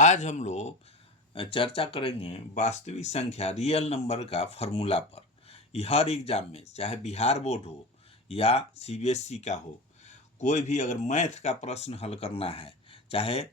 आज हम लोग चर्चा करेंगे वास्तविक संख्या रियल नंबर का फॉर्मूला पर। ये हर एग्जाम में, चाहे बिहार बोर्ड हो या सीबीएसई का हो, कोई भी अगर मैथ का प्रश्न हल करना है, चाहे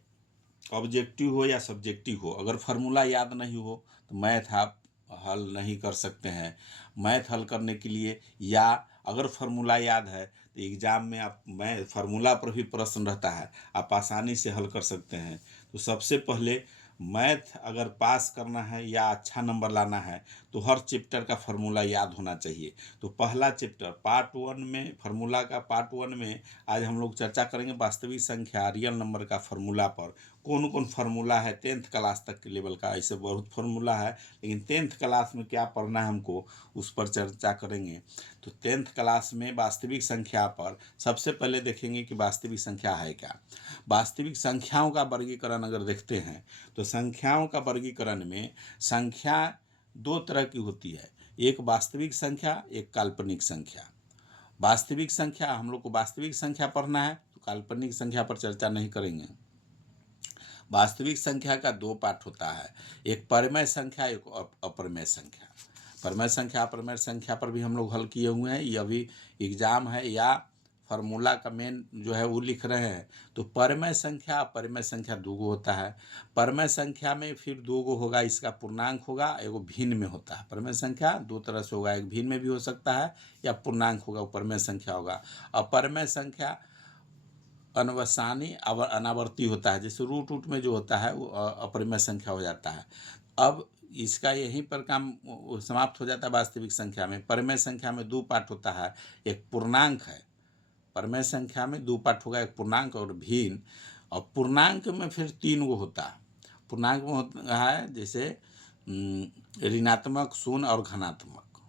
ऑब्जेक्टिव हो या सब्जेक्टिव हो, अगर फार्मूला याद नहीं हो तो मैथ आप हल नहीं कर सकते हैं। मैथ हल करने के लिए या अगर फार्मूला याद है तो एग्ज़ाम में आप फार्मूला पर भी प्रश्न रहता है, आप आसानी से हल कर सकते हैं। तो सबसे पहले मैथ अगर पास करना है या अच्छा नंबर लाना है तो हर चैप्टर का फार्मूला याद होना चाहिए। तो पहला चैप्टर पार्ट 1 में, फार्मूला का पार्ट 1 में आज हम लोग चर्चा करेंगे वास्तविक संख्या रियल नंबर का फार्मूला पर। कौन कौन फार्मूला है 10th क्लास तक के लेवल का, ऐसे बहुत फार्मूला है, लेकिन 10th क्लास में क्या पढ़ना है हमको उस पर चर्चा करेंगे। तो 10th क्लास में वास्तविक संख्या पर सबसे पहले देखेंगे कि वास्तविक संख्या है क्या। वास्तविक संख्याओं का वर्गीकरण अगर देखते हैं तो संख्याओं का वर्गीकरण में संख्या दो तरह की होती है, एक वास्तविक संख्या, एक काल्पनिक संख्या। वास्तविक संख्या, हम लोग को वास्तविक संख्या पढ़ना है तो काल्पनिक संख्या पर चर्चा नहीं करेंगे। वास्तविक संख्या का दो पार्ट होता है, एक परिमेय संख्या, एक अपरिमेय संख्या। परिमेय संख्या अपरिमेय संख्या पर भी हम लोग हल किए हुए हैं, ये अभी एग्जाम है या फार्मूला का मेन जो है वो लिख रहे हैं। तो परिमेय संख्या अपरिमेय संख्या दो गो होता है। परिमेय संख्या में फिर दो गो होगा, इसका पूर्णांक होगा, एगो भिन्न में होता है। परिमेय संख्या दो तरह से होगा, एक भिन्न में भी हो सकता है या पूर्णांक होगा, वो परिमेय संख्या होगा। अपरिमेय संख्या अनवसानी अनावर्ती होता है, जैसे रूट में जो होता है वो अपरिमेय संख्या हो जाता है। अब इसका यहीं पर काम समाप्त हो जाता है। वास्तविक संख्या में, परिमेय संख्या में दो पार्ट होता है, एक पूर्णांक है। परिमेय संख्या में दो पार्ट होगा, एक पूर्णांक और भिन्न। और पूर्णांक में फिर तीन गो होता है। पूर्णांक में होता है जैसे ऋणात्मक, शून्य और धनात्मक।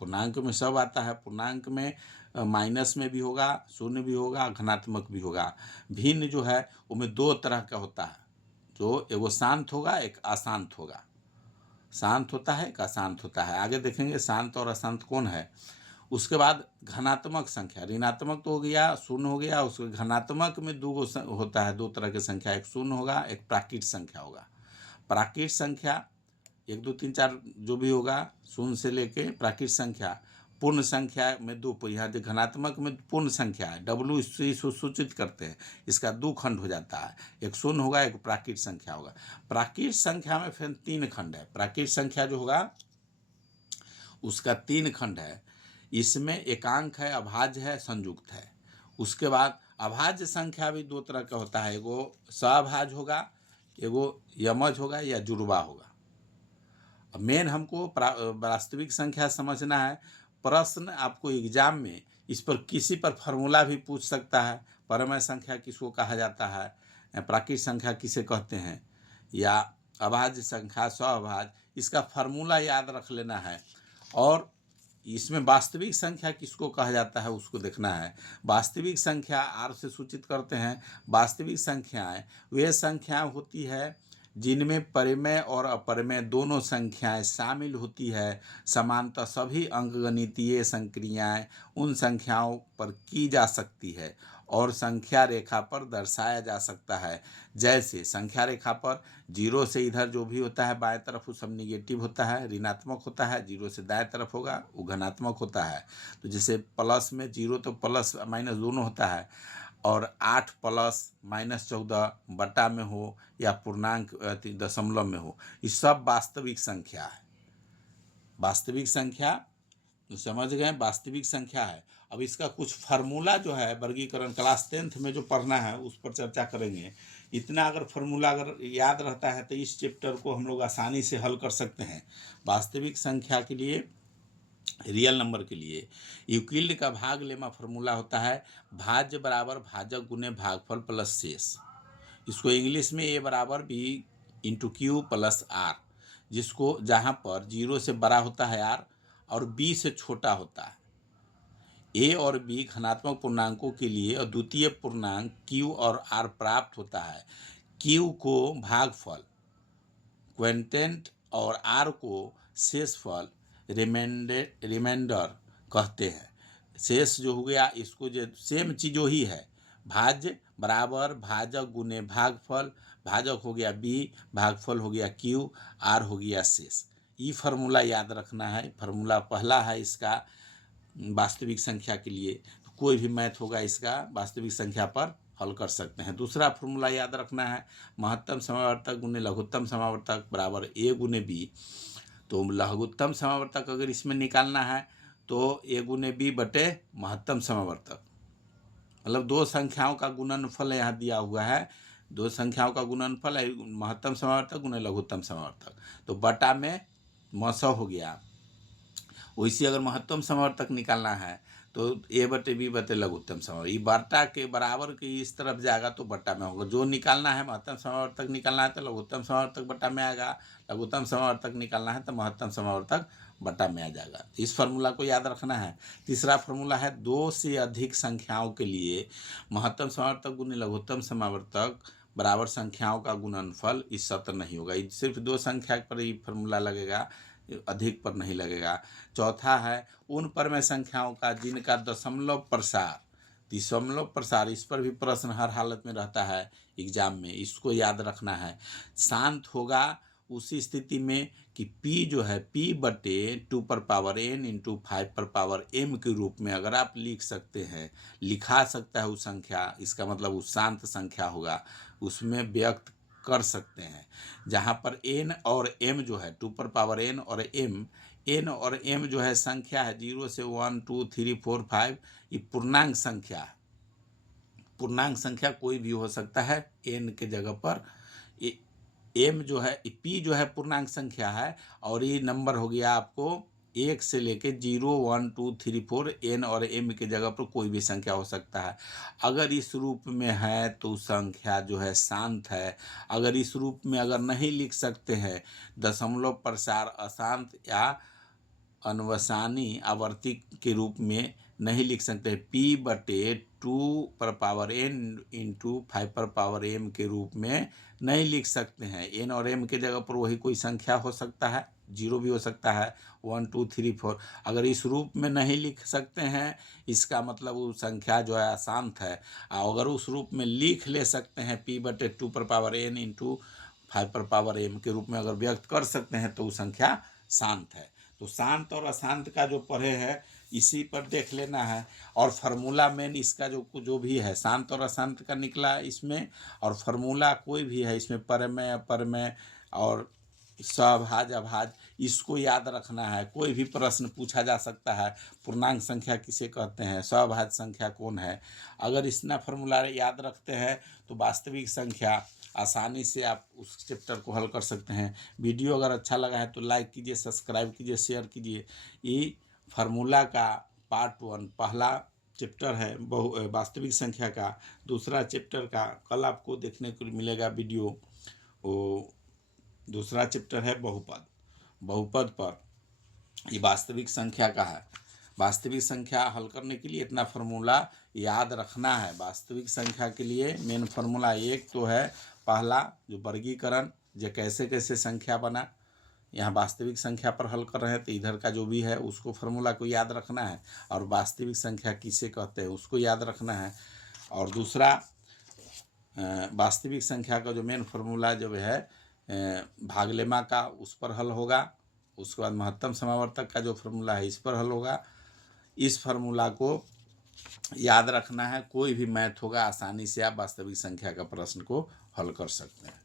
पूर्णांक में सब आता है। पूर्णांक में माइनस में भी होगा, शून्य भी होगा, धनात्मक भी होगा। भिन्न जो है उसमें दो तरह का होता है, जो एगो शांत होगा, एक अशांत होगा। शांत होता है, एक अशांत होता है। आगे देखेंगे शांत और अशांत कौन है। उसके बाद धनात्मक संख्या, ऋणात्मक तो हो गया, शून्य हो गया। उसके धनात्मक में दो होता है, दो तरह की संख्या, एक शून्य होगा, एक प्राकृत संख्या होगा। प्राकृत संख्या 1 2 3 4 जो भी होगा, शून्य से लेके प्राकृत संख्या। पूर्ण संख्या में दो, यहाँ जो धनात्मक में पूर्ण संख्या है, डब्ल्यू से सूचित करते हैं, इसका दो खंड हो जाता है, एक शून्य होगा, एक प्राकृत संख्या होगा। प्राकृत संख्या में फिर तीन खंड है। प्राकृत संख्या जो होगा उसका तीन खंड है। इसमें एकांक है, अभाज्य है, संयुक्त है। उसके बाद अभाज्य संख्या भी दो तरह का होता है, एगो सभाज्य होगा, एगो यमज होगा या जुड़वा होगा। अब मेन हमको वास्तविक संख्या समझना है। प्रश्न आपको एग्जाम में इस पर किसी पर फार्मूला भी पूछ सकता है। परिमेय संख्या किसको कहा जाता है, प्राकृत संख्या किसे कहते हैं, या अभाज्य संख्या, सभाज्य, इसका फार्मूला याद रख लेना है। और इसमें वास्तविक संख्या किसको कहा जाता है उसको देखना है। वास्तविक संख्या आर से सूचित करते हैं। वास्तविक संख्याएं वे संख्याएं होती है जिनमें परिमेय और अपरिमेय दोनों संख्याएं शामिल होती है। समानतः सभी अंकगणितीय संक्रियाएं उन संख्याओं पर की जा सकती है और संख्या रेखा पर दर्शाया जा सकता है। जैसे संख्या रेखा पर जीरो से इधर जो भी होता है बाएं तरफ वो सब निगेटिव होता है, ऋणात्मक होता है। जीरो से दाएं तरफ होगा वो धनात्मक होता है। तो जैसे प्लस में जीरो तो प्लस माइनस दोनों होता है, और 8 प्लस माइनस 14 बटा में हो या पूर्णांक दशमलव में हो, ये सब वास्तविक संख्या है। वास्तविक संख्या समझ गए, वास्तविक संख्या है। अब इसका कुछ फार्मूला जो है वर्गीकरण क्लास 10th में जो पढ़ना है उस पर चर्चा करेंगे। इतना अगर फार्मूला अगर याद रहता है तो इस चैप्टर को हम लोग आसानी से हल कर सकते हैं। वास्तविक संख्या के लिए, रियल नंबर के लिए यूक्लिड का भाग लेमा फार्मूला होता है भाज्य बराबर भाजक गुने भागफल प्लस शेष। इसको इंग्लिश में ए बराबर B into Q plus R, जिसको जहाँ पर जीरो से बड़ा होता है आर और बी से छोटा होता है। ए और बी धनात्मक पूर्णांकों के लिए और द्वितीय पूर्णांक क्यू और आर प्राप्त होता है। क्यू को भागफल क्वेंटेंट और आर को शेषफल रिमाइंडर कहते हैं। शेष जो हो गया, इसको जो सेम चीज़ ही है, भाज्य बराबर भाजक गुने भागफल, भाजक हो गया बी, भागफल हो गया क्यू, आर हो गया शेष। ये फार्मूला याद रखना है। फार्मूला पहला है इसका वास्तविक संख्या के लिए, तो कोई भी मैथ होगा इसका वास्तविक संख्या पर हल कर सकते हैं। दूसरा फार्मूला याद रखना है, महत्तम समावर्तक गुने लघुत्तम समावर्तक बराबर ए गुने बी। तो लघुत्तम समावर्तक अगर इसमें निकालना है तो ए गुने बी बटे महत्तम समावर्तक, मतलब दो संख्याओं का गुणनफल यहाँ दिया हुआ है, दो संख्याओं का गुणनफल है महत्तम समावर्तक गुने लघुत्तम समावर्तक, तो बटा में मसौ हो गया। वैसे अगर महत्तम समावर्तक निकालना है तो ए बटे बी बटे लघुत्तम समावर्तक, ये बटा के बराबर के इस तरफ जाएगा तो बटा में होगा। जो निकालना है महत्तम समावर्तक निकालना है तो लघुत्तम समावर्तक बटा में आएगा, लघुत्तम समावर्तक निकालना है तो महत्तम समावर्तक बटा में आ जाएगा। इस फार्मूला को याद रखना है। तीसरा फार्मूला है, दो से अधिक संख्याओं के लिए महत्तम समावर्तक गुने लघुत्तम समावर्तक बराबर संख्याओं का गुणनफल इस सत्र नहीं होगा। सिर्फ दो संख्या पर ही फार्मूला लगेगा, अधिक पर नहीं लगेगा। चौथा है, उन परमेय संख्याओं का जिनका दशमलव प्रसार, इस पर भी प्रश्न हर हालत में रहता है एग्जाम में, इसको याद रखना है। शांत होगा उसी स्थिति में कि p जो है p बटे 2n इंटू 5m के रूप में अगर आप लिख सकते हैं, लिखा सकता है उस संख्या, इसका मतलब उस शांत संख्या होगा, उसमें व्यक्त कर सकते हैं। जहाँ पर n और m जो है 2n और n और m जो है संख्या है 0 से 1 2 3 4 5, ये पूर्णांक संख्या है। पूर्णांक संख्या कोई भी हो सकता है n के जगह पर। m जो है p जो है पूर्णांक संख्या है, और ये नंबर हो गया आपको 1 से लेके 0 1 2 3 4, n और m के जगह पर कोई भी संख्या हो सकता है। अगर इस रूप में है तो संख्या जो है शांत है। अगर इस रूप में अगर नहीं लिख सकते हैं, दशमलव प्रसार अशांत या अनवसानी आवर्ती के रूप में नहीं लिख सकते, p बटे 2n इंटू 5m के रूप में नहीं लिख सकते हैं। n और m के जगह पर वही कोई संख्या हो सकता है, 0 भी हो सकता है, 1 2 3 4। अगर इस रूप में नहीं लिख सकते हैं, इसका मतलब वो संख्या जो है अशांत है। अगर उस रूप में लिख ले सकते हैं, p बटे 2n इंटू 5m के रूप में अगर व्यक्त कर सकते हैं तो वो संख्या शांत है। तो शांत और अशांत का जो पढ़े है इसी पर देख लेना है। और फार्मूला मेन इसका जो भी है शांत और अशांत का निकला इसमें, और फार्मूला कोई भी है इसमें परमेय अपरमेय और सहभाज अभाज, इसको याद रखना है। कोई भी प्रश्न पूछा जा सकता है, पूर्णांक संख्या किसे कहते हैं, सहभाज संख्या कौन है। अगर इतना फार्मूला याद रखते हैं तो वास्तविक संख्या आसानी से आप उस चैप्टर को हल कर सकते हैं। वीडियो अगर अच्छा लगा है तो लाइक कीजिए, सब्सक्राइब कीजिए, शेयर कीजिए। ये फार्मूला का पार्ट 1 पहला चैप्टर है वास्तविक संख्या का। दूसरा चैप्टर का कल आपको देखने को मिलेगा वीडियो, वो दूसरा चैप्टर है बहुपद पर, ये वास्तविक संख्या का है। वास्तविक संख्या हल करने के लिए इतना फार्मूला याद रखना है। वास्तविक संख्या के लिए मेन फार्मूला एक तो है पहला जो वर्गीकरण, जो कैसे कैसे संख्या बना, यहाँ वास्तविक संख्या पर हल कर रहे हैं तो इधर का जो भी है उसको फार्मूला को याद रखना है, और वास्तविक संख्या किसे कहते हैं उसको याद रखना है। और दूसरा वास्तविक संख्या का जो मेन फार्मूला जो है भागलेमा का, उस पर हल होगा। उसके बाद महत्तम समावर्तक का जो फार्मूला है इस पर हल होगा। इस फार्मूला को याद रखना है। कोई भी मैथ होगा आसानी से आप वास्तविक संख्या का प्रश्न को हल कर सकते हैं।